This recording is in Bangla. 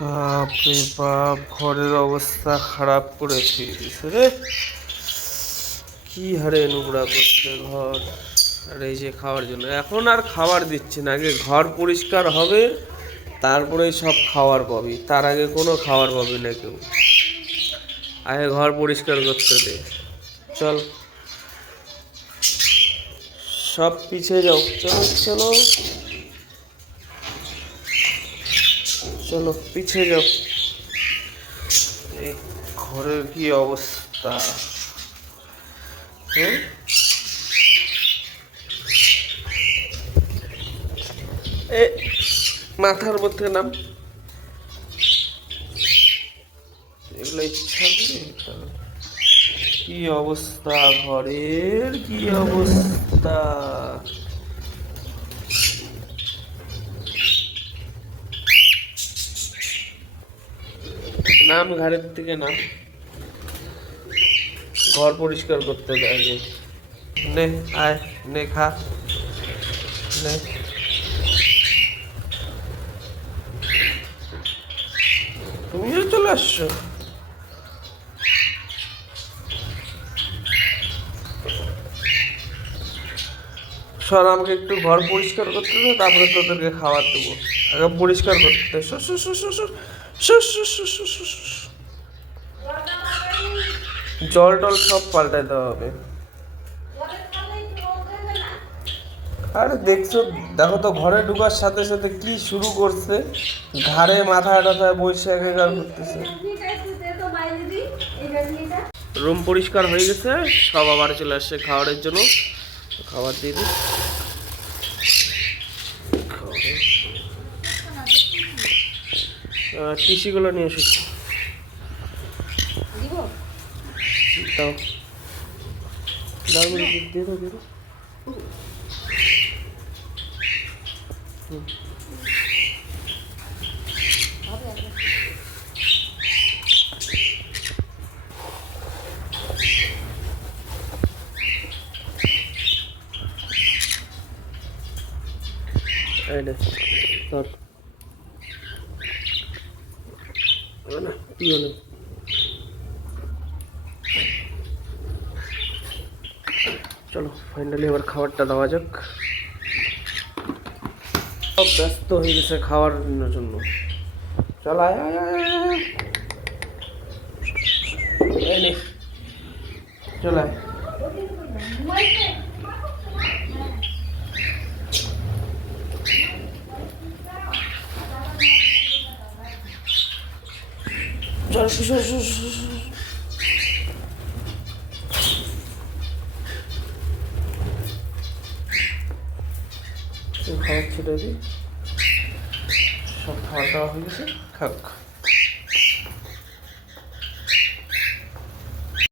বাপ রে বাপ, ঘরের অবস্থা খারাপ করেছি রে। কি হারে নোংরা করছে ঘর। আর এই যে খাওয়ার জন্য এখন আর খাবার দিচ্ছি না, আগে ঘর পরিষ্কার হবে তারপরে সব খাবার পাবি, তার আগে কোনো খাবার পাবি না কেউ। আগে ঘর পরিষ্কার করতে দে। চল সব পিছিয়ে যাও, চলো চলো চলো পিছিয়ে যাও। এই ঘরের কি অবস্থা। হ্যাঁ এ মাথার মধ্যে নাম, এগুলো ইচ্ছা করে। কি অবস্থা ঘরের, কি অবস্থা। নাম ঘরের থেকে নাম, ঘর পরিষ্কার করতে হবে আগে। নে আয়, নে খা, নে। তুমিও চলে আসছো। সর, আমাকে একটু ঘর পরিষ্কার করতে দে, তারপরে তোদেরকে খাবার দেবো। আগে পরিষ্কার করতে দে। সর সর সর সর সর সর সর সর সর সর সর। জল টল সব পাল্টাইতে হবে। আরে দেখছো, দেখো তো ঘরে ঢুকার সাথে সাথে কি শুরু করছে, ঘাড়ে মাথায় টাথায় বসে একাকার করতেছে। রুম পরিষ্কার হয়ে গেছে, সব আবার চলে আসছে খাবারের জন্য। খাবার দিয়ে দিই। টিসিগুলো নিয়ে এসেছি, দাও দাও, দিয়ে দাও দিয়ে দাও। এই নে ধর, না কি হলো। চলো ফাইনালি এবার খাবারটা দেওয়া যাক। সব ব্যস্ত হয়ে গেছে খাওয়ার জন্য। চল আয় আয় আয় আয়। এই নে, চল আয়। চল খাবার ছেড়ে দিই, সব খাওয়া দাওয়া হয়ে গেছে, খাক।